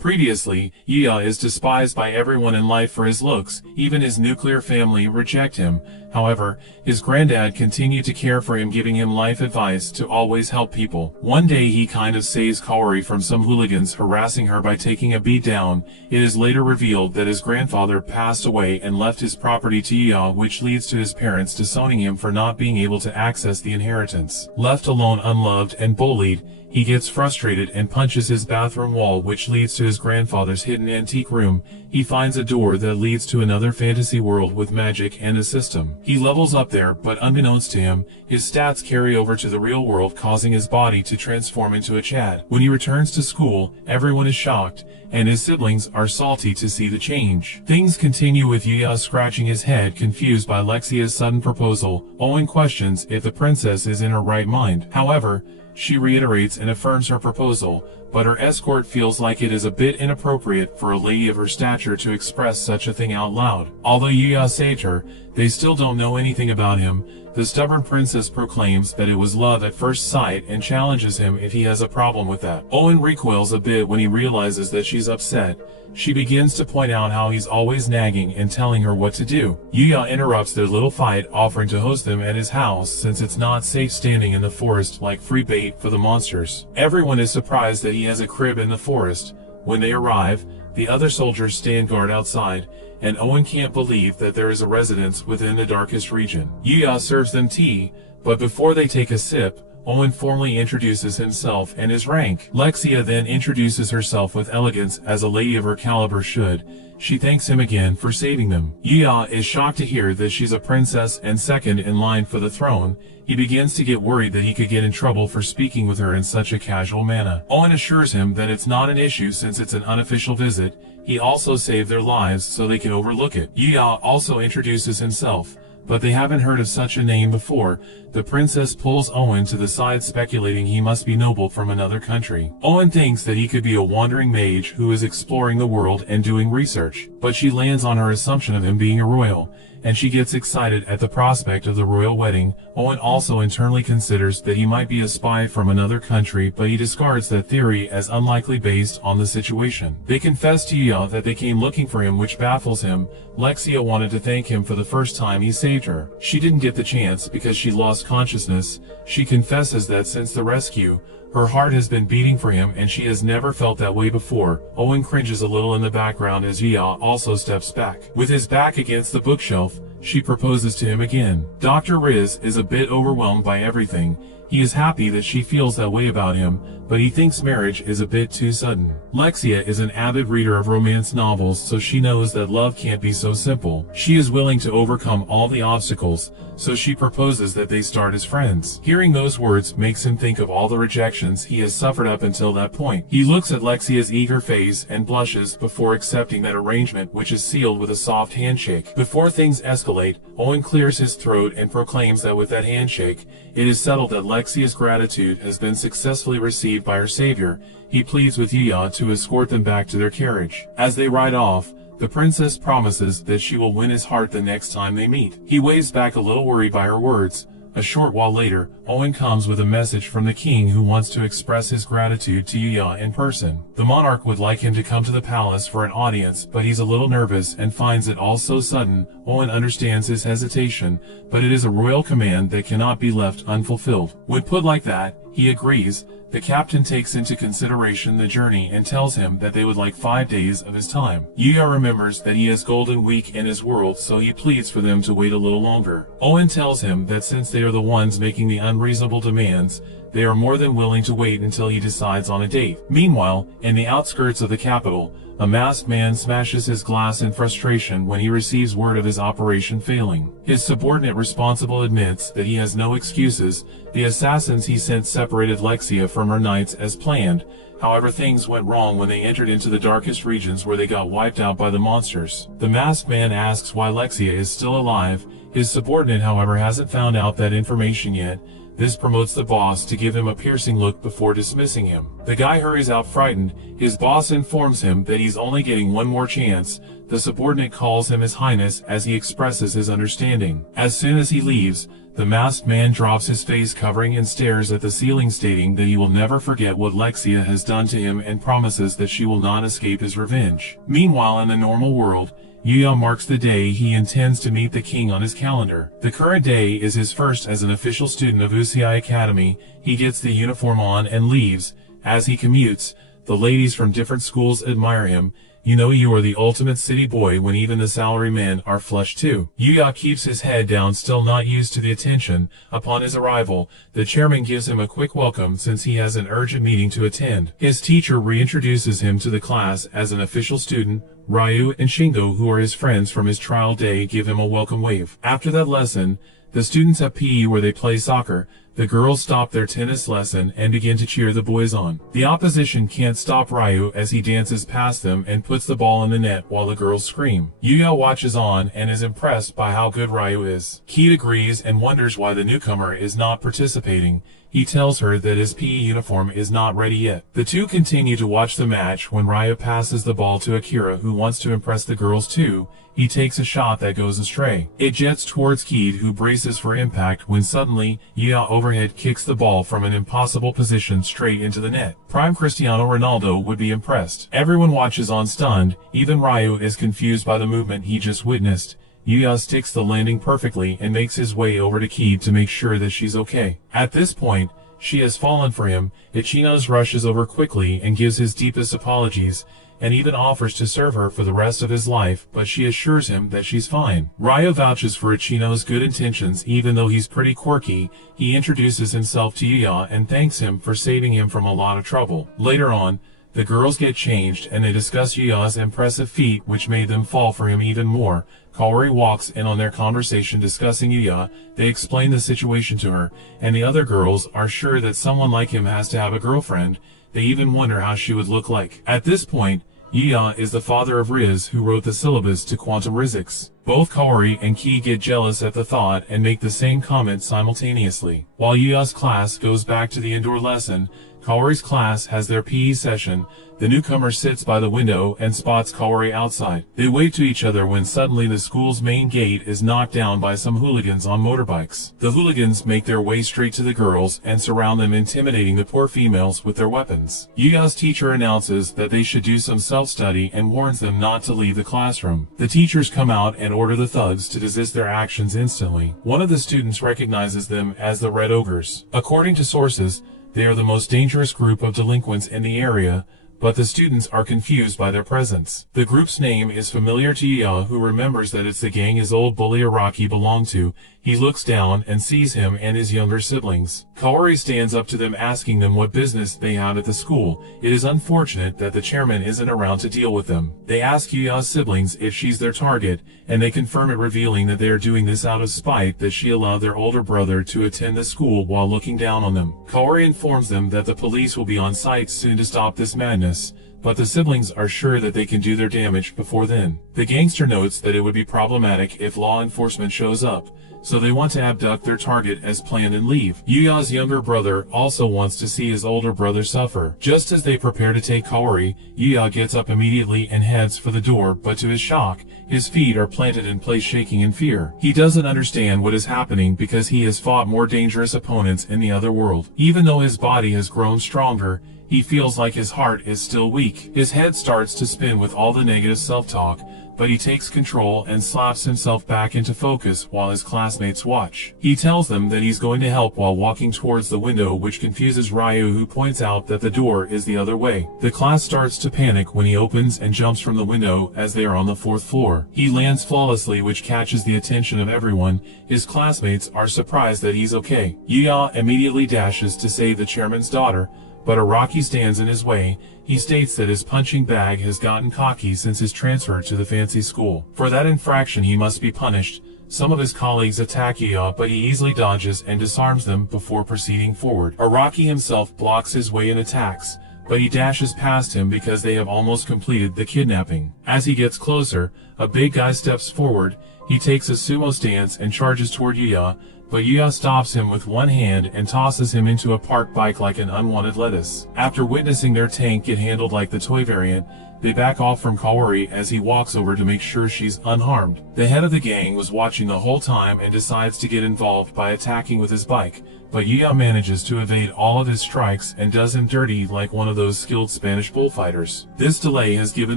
Previously, Yuya is despised by everyone in life for his looks, even his nuclear family reject him. However, his granddad continued to care for him, giving him life advice to always help people. One day he kind of saves Kaori from some hooligans harassing her by taking a beat down. It is later revealed that his grandfather passed away and left his property to Yuya, which leads to his parents disowning him for not being able to access the inheritance. Left alone, unloved, and bullied, he gets frustrated and punches his bathroom wall, which leads to his grandfather's hidden antique room. He finds a door that leads to another fantasy world with magic and a system. He levels up there, but unbeknownst to him, his stats carry over to the real world, causing his body to transform into a Chad. When he returns to school, everyone is shocked, and his siblings are salty to see the change. Things continue with Yuya scratching his head, confused by Lexia's sudden proposal. Owen questions if the princess is in her right mind. However, she reiterates and affirms her proposal, but her escort feels like it is a bit inappropriate for a lady of her stature to express such a thing out loud. Although Yuya saved her, they still don't know anything about him. The stubborn princess proclaims that it was love at first sight and challenges him if he has a problem with that. Owen recoils a bit when he realizes that she's upset. She begins to point out how he's always nagging and telling her what to do. Yuya interrupts their little fight, offering to host them at his house since it's not safe standing in the forest like free bait for the monsters. Everyone is surprised that he has a crib in the forest. When they arrive, the other soldiers stand guard outside, and Owen can't believe that there is a residence within the darkest region. Yuya serves them tea, but before they take a sip, Owen formally introduces himself and his rank. Lexia then introduces herself with elegance, as a lady of her caliber should. She thanks him again for saving them. Yuya is shocked to hear that she's a princess and second in line for the throne. He begins to get worried that he could get in trouble for speaking with her in such a casual manner. Owen assures him that it's not an issue since it's an unofficial visit. He also saved their lives so they can overlook it. Yuya also introduces himself, but they haven't heard of such a name before. The princess pulls Owen to the side, speculating he must be noble from another country. Owen thinks that he could be a wandering mage who is exploring the world and doing research, but she lands on her assumption of him being a royal, and she gets excited at the prospect of the royal wedding. Owen also internally considers that he might be a spy from another country, but he discards that theory as unlikely based on the situation. They confess to Yuya that they came looking for him, which baffles him. Lexia wanted to thank him for the first time he saved her. She didn't get the chance because she lost consciousness. She confesses that since the rescue, her heart has been beating for him and she has never felt that way before. Owen cringes a little in the background as Yuya also steps back. With his back against the bookshelf, she proposes to him again. Dr. Riz is a bit overwhelmed by everything. He is happy that she feels that way about him, but he thinks marriage is a bit too sudden. Lexia is an avid reader of romance novels, so she knows that love can't be so simple. She is willing to overcome all the obstacles, so she proposes that they start as friends. Hearing those words makes him think of all the rejections he has suffered up until that point. He looks at Lexia's eager face and blushes before accepting that arrangement, which is sealed with a soft handshake. Before things escalate, Owen clears his throat and proclaims that with that handshake, it is settled that Lexia's gratitude has been successfully received by her savior. He pleads with Yuya to escort them back to their carriage. As they ride off, the princess promises that she will win his heart the next time they meet. He waves back a little worried by her words. A short while later, Owen comes with a message from the king, who wants to express his gratitude to Yuya in person. The monarch would like him to come to the palace for an audience, but he's a little nervous and finds it all so sudden. Owen understands his hesitation, but it is a royal command that cannot be left unfulfilled. When put like that, he agrees. The captain takes into consideration the journey and tells him that they would like 5 days of his time. Yuya remembers that he has Golden Week in his world, so he pleads for them to wait a little longer. Owen tells him that since they are the ones making the unreasonable demands, they are more than willing to wait until he decides on a date. Meanwhile, in the outskirts of the capital, a masked man smashes his glass in frustration when he receives word of his operation failing. His subordinate responsible admits that he has no excuses. The assassins he sent separated Lexia from her knights as planned. However, things went wrong when they entered into the darkest regions, where they got wiped out by the monsters. The masked man asks why Lexia is still alive. His subordinate, however, hasn't found out that information yet. This promotes the boss to give him a piercing look before dismissing him. The guy hurries out frightened. His boss informs him that he's only getting one more chance. The subordinate calls him His Highness as he expresses his understanding. As soon as he leaves, the masked man drops his face covering and stares at the ceiling, stating that he will never forget what Lexia has done to him and promises that she will not escape his revenge. Meanwhile, in the normal world, Yuya marks the day he intends to meet the king on his calendar. The current day is his first as an official student of Usui Academy. He gets the uniform on and leaves. As he commutes, the ladies from different schools admire him. You know you are the ultimate city boy when even the salarymen are flushed too. Yuya keeps his head down, still not used to the attention. Upon his arrival, the chairman gives him a quick welcome since he has an urgent meeting to attend. His teacher reintroduces him to the class as an official student. Ryu and Shingo, who are his friends from his trial day, give him a welcome wave. After that lesson, the students have PE where they play soccer. The girls stop their tennis lesson and begin to cheer the boys on. The opposition can't stop Ryu as he dances past them and puts the ball in the net while the girls scream. Yuya watches on and is impressed by how good Ryu is. Kid agrees and wonders why the newcomer is not participating. He tells her that his PE uniform is not ready yet. The two continue to watch the match when Ryu passes the ball to Akira, who wants to impress the girls too. He takes a shot that goes astray. It jets towards Kid, who braces for impact when suddenly Yuya overhead kicks the ball from an impossible position straight into the net. Prime Cristiano Ronaldo would be impressed. Everyone watches on stunned. Even Ryu is confused by the movement he just witnessed. Yuya sticks the landing perfectly and makes his way over to Kid to make sure that she's okay. At this point, she has fallen for him. Ichinos rushes over quickly and gives his deepest apologies, and even offers to serve her for the rest of his life, but she assures him that she's fine. Ryu vouches for Ichino's good intentions. Even though he's pretty quirky, he introduces himself to Yuya and thanks him for saving him from a lot of trouble. Later on, the girls get changed and they discuss Yuya's impressive feat, which made them fall for him even more. Kaori walks in on their conversation discussing Yuya. They explain the situation to her, and the other girls are sure that someone like him has to have a girlfriend. They even wonder how she would look like. At this point, Yuya is the father of Riz, who wrote the syllabus to quantum physics. Both Kaori and Ki get jealous at the thought and make the same comment simultaneously. While Yuya's class goes back to the indoor lesson, Kaori's class has their PE session. The newcomer sits by the window and spots Kaori outside. They wave to each other when suddenly the school's main gate is knocked down by some hooligans on motorbikes. The hooligans make their way straight to the girls and surround them, intimidating the poor females with their weapons. Yuya's teacher announces that they should do some self-study and warns them not to leave the classroom. The teachers come out and order the thugs to desist their actions instantly. One of the students recognizes them as the Red Ogres. According to sources, they are the most dangerous group of delinquents in the area, but the students are confused by their presence. The group's name is familiar to Yuya, who remembers that it's the gang his old bully Araki belonged to. He looks down and sees him and his younger siblings. Kaori stands up to them, asking them what business they have at the school. It is unfortunate that the chairman isn't around to deal with them. They ask Yuya's siblings if she's their target, and they confirm it, revealing that they are doing this out of spite that she allowed their older brother to attend the school while looking down on them. Kaori informs them that the police will be on site soon to stop this madness, but the siblings are sure that they can do their damage before then. The gangster notes that it would be problematic if law enforcement shows up, so they want to abduct their target as planned and leave. Yuya's younger brother also wants to see his older brother suffer. Just as they prepare to take Kaori, Yuya gets up immediately and heads for the door, but to his shock, his feet are planted in place, shaking in fear. He doesn't understand what is happening because he has fought more dangerous opponents in the other world. Even though his body has grown stronger, he feels like his heart is still weak. His head starts to spin with all the negative self-talk, but he takes control and slaps himself back into focus while his classmates watch. He tells them that he's going to help while walking towards the window, which confuses Ryu, who points out that the door is the other way. The class starts to panic when he opens and jumps from the window as they are on the 4th floor. He lands flawlessly, which catches the attention of everyone. His classmates are surprised that he's okay. Yuya immediately dashes to save the chairman's daughter, but Araki stands in his way. He states that his punching bag has gotten cocky since his transfer to the fancy school. For that infraction he must be punished. Some of his colleagues attack Yuya, but he easily dodges and disarms them before proceeding forward. Araki himself blocks his way and attacks, but he dashes past him because they have almost completed the kidnapping. As he gets closer, a big guy steps forward. He takes a sumo stance and charges toward Yuya, but Yuya stops him with one hand and tosses him into a park bike like an unwanted lettuce. After witnessing their tank get handled like the toy variant, they back off from Kaori as he walks over to make sure she's unharmed. The head of the gang was watching the whole time and decides to get involved by attacking with his bike, but Yuya manages to evade all of his strikes and does him dirty like one of those skilled Spanish bullfighters. This delay has given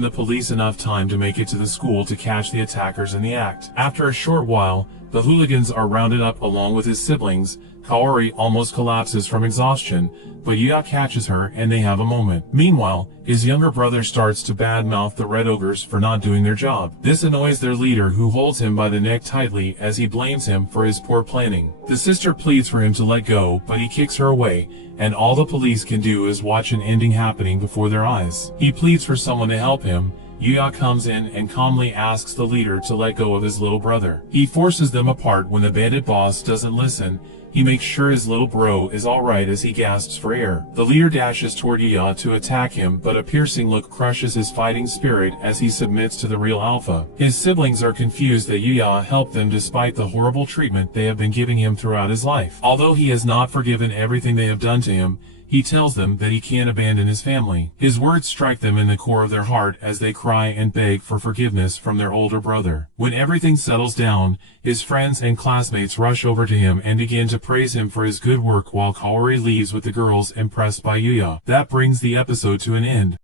the police enough time to make it to the school to catch the attackers in the act. After a short while, the hooligans are rounded up along with his siblings. Kaori almost collapses from exhaustion, but Yuya catches her and they have a moment. Meanwhile, his younger brother starts to badmouth the Red Ogres for not doing their job. This annoys their leader, who holds him by the neck tightly as he blames him for his poor planning. The sister pleads for him to let go, but he kicks her away, and all the police can do is watch an ending happening before their eyes. He pleads for someone to help him. Yuya comes in and calmly asks the leader to let go of his little brother. He forces them apart when the bandit boss doesn't listen. He makes sure his little bro is alright as he gasps for air. The leader dashes toward Yuya to attack him, but a piercing look crushes his fighting spirit as he submits to the real alpha. His siblings are confused that Yuya helped them despite the horrible treatment they have been giving him throughout his life. Although he has not forgiven everything they have done to him, he tells them that he can't abandon his family. His words strike them in the core of their heart as they cry and beg for forgiveness from their older brother. When everything settles down, his friends and classmates rush over to him and begin to praise him for his good work while Kaori leaves with the girls impressed by Yuya. That brings the episode to an end.